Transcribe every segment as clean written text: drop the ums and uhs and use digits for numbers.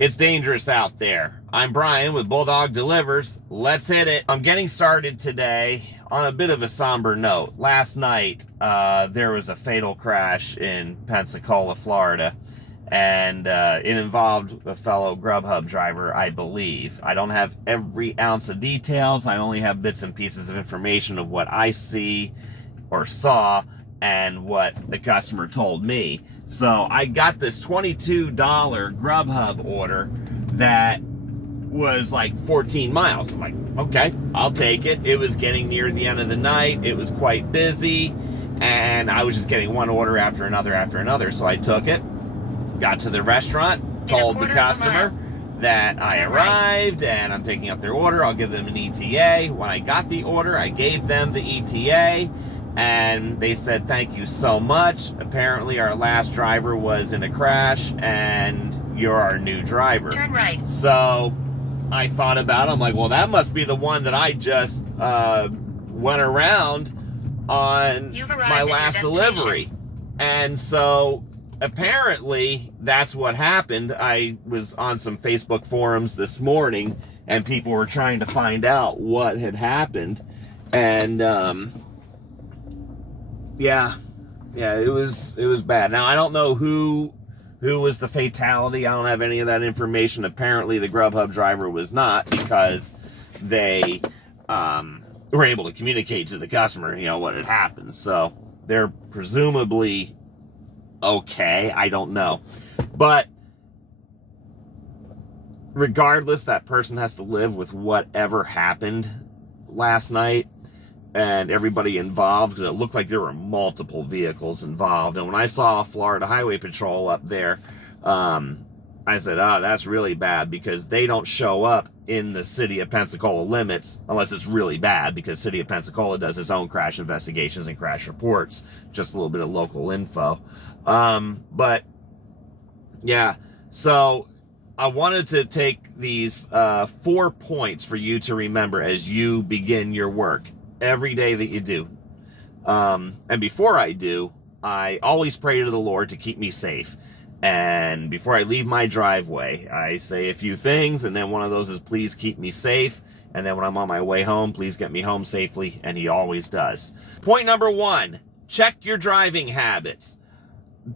It's dangerous out there. I'm Brian with Bulldog Delivers. Let's hit it. I'm getting started today on a bit of a somber note. Last night, there was a fatal crash in Pensacola, Florida, and it involved a fellow Grubhub driver, I believe. I don't have every ounce of details. I only have bits and pieces of information of what I see or saw and what the customer told me. So I got this $22 Grubhub order that was like 14 miles. I'm like, okay, I'll take it. It was getting near the end of the night. It was quite busy, and I was just getting one order after another. So I took it, got to the restaurant, told the customer that I arrived and I'm picking up their order. I'll give them an ETA. When I got the order, I gave them the ETA. And they said, thank you so much. Apparently our last driver was in a crash and you're our new driver. Turn right. So I thought about it. I'm like, well, that must be the one that I just went around on my last delivery. And so apparently that's what happened. I was on some Facebook forums this morning and people were trying to find out what had happened. And yeah, it was bad. Now I don't know who was the fatality. I don't have any of that information. Apparently the Grubhub driver was not, because they were able to communicate to the customer, what had happened. So they're presumably okay. I don't know. But regardless, that person has to live with whatever happened last night. And everybody involved, because it looked like there were multiple vehicles involved. And when I saw Florida Highway Patrol up there, I said, oh, that's really bad, because they don't show up in the city of Pensacola limits unless it's really bad, because city of Pensacola does its own crash investigations and crash reports. Just a little bit of local info. But yeah, so I wanted to take these 4 points for you to remember as you begin your work every day that you do. And before I do, I always pray to the Lord to keep me safe. And before I leave my driveway, I say a few things, and then one of those is, please keep me safe. And then when I'm on my way home, please get me home safely. And he always does. Point number 1, check your driving habits.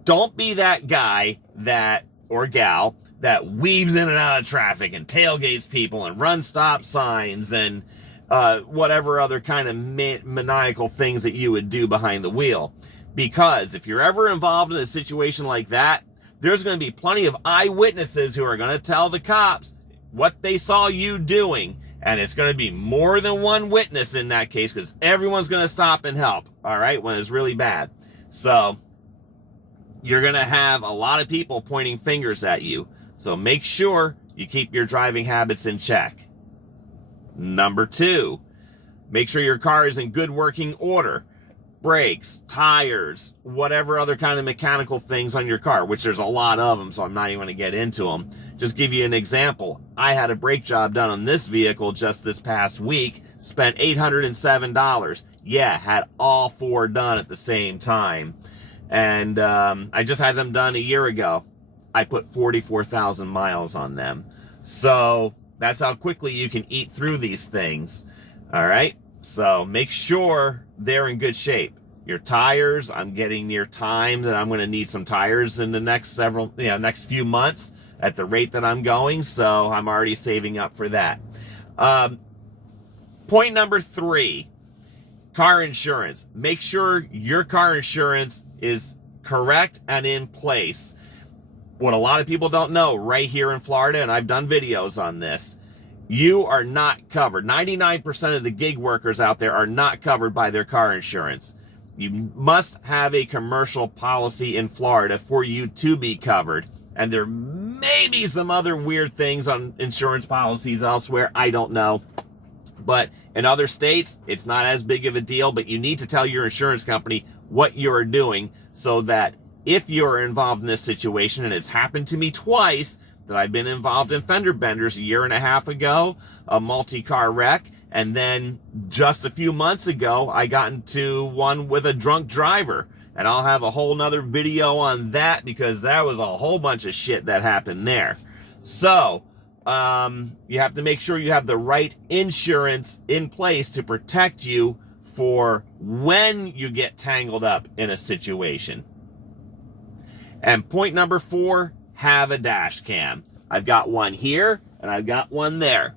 Don't be that guy or gal that weaves in and out of traffic and tailgates people and runs stop signs and whatever other kind of maniacal things that you would do behind the wheel. Because if you're ever involved in a situation like that, there's going to be plenty of eyewitnesses who are going to tell the cops what they saw you doing. And it's going to be more than one witness in that case, because everyone's going to stop and help, all right, when it's really bad. So you're going to have a lot of people pointing fingers at you. So make sure you keep your driving habits in check. Number 2, make sure your car is in good working order. Brakes, tires, whatever other kind of mechanical things on your car, which there's a lot of them, so I'm not even going to get into them. Just give you an example. I had a brake job done on this vehicle just this past week, spent $807. Yeah, had all 4 done at the same time. And I just had them done a year ago. I put 44,000 miles on them. So that's how quickly you can eat through these things. All right. So make sure they're in good shape. Your tires, I'm getting near time that I'm going to need some tires in the next next few months at the rate that I'm going. So I'm already saving up for that. Point number 3, car insurance. Make sure your car insurance is correct and in place. What a lot of people don't know right here in Florida, and I've done videos on this, you are not covered. 99% of the gig workers out there are not covered by their car insurance. You must have a commercial policy in Florida for you to be covered. And there may be some other weird things on insurance policies elsewhere. I don't know. But in other states, it's not as big of a deal, but you need to tell your insurance company what you're doing so that if you're involved in this situation, and it's happened to me twice, that I've been involved in fender benders a year and a half ago, a multi-car wreck, and then just a few months ago, I got into one with a drunk driver. And I'll have a whole nother video on that, because that was a whole bunch of shit that happened there. So, you have to make sure you have the right insurance in place to protect you for when you get tangled up in a situation. And point number 4, have a dash cam. I've got one here and I've got one there.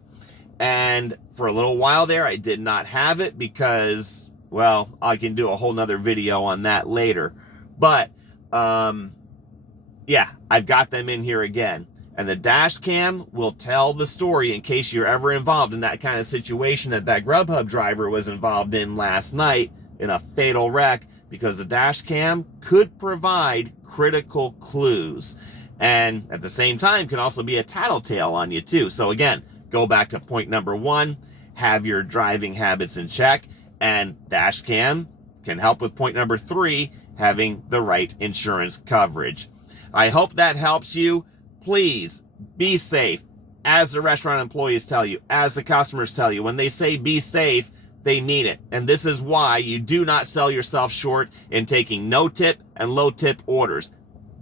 And for a little while there, I did not have it because, well, I can do a whole nother video on that later. But, yeah, I've got them in here again. And the dash cam will tell the story in case you're ever involved in that kind of situation that Grubhub driver was involved in last night in a fatal wreck, because the dash cam could provide critical clues. And at the same time, can also be a tattletale on you too. So again, go back to point number 1, have your driving habits in check, and dash cam can help with point number 3, having the right insurance coverage. I hope that helps you. Please be safe. As the restaurant employees tell you, as the customers tell you, when they say be safe, they mean it. And this is why you do not sell yourself short in taking no tip and low tip orders.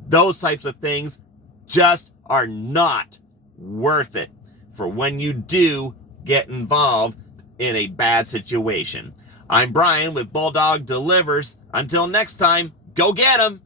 Those types of things just are not worth it for when you do get involved in a bad situation. I'm Brian with Bulldog Delivers. Until next time, go get 'em.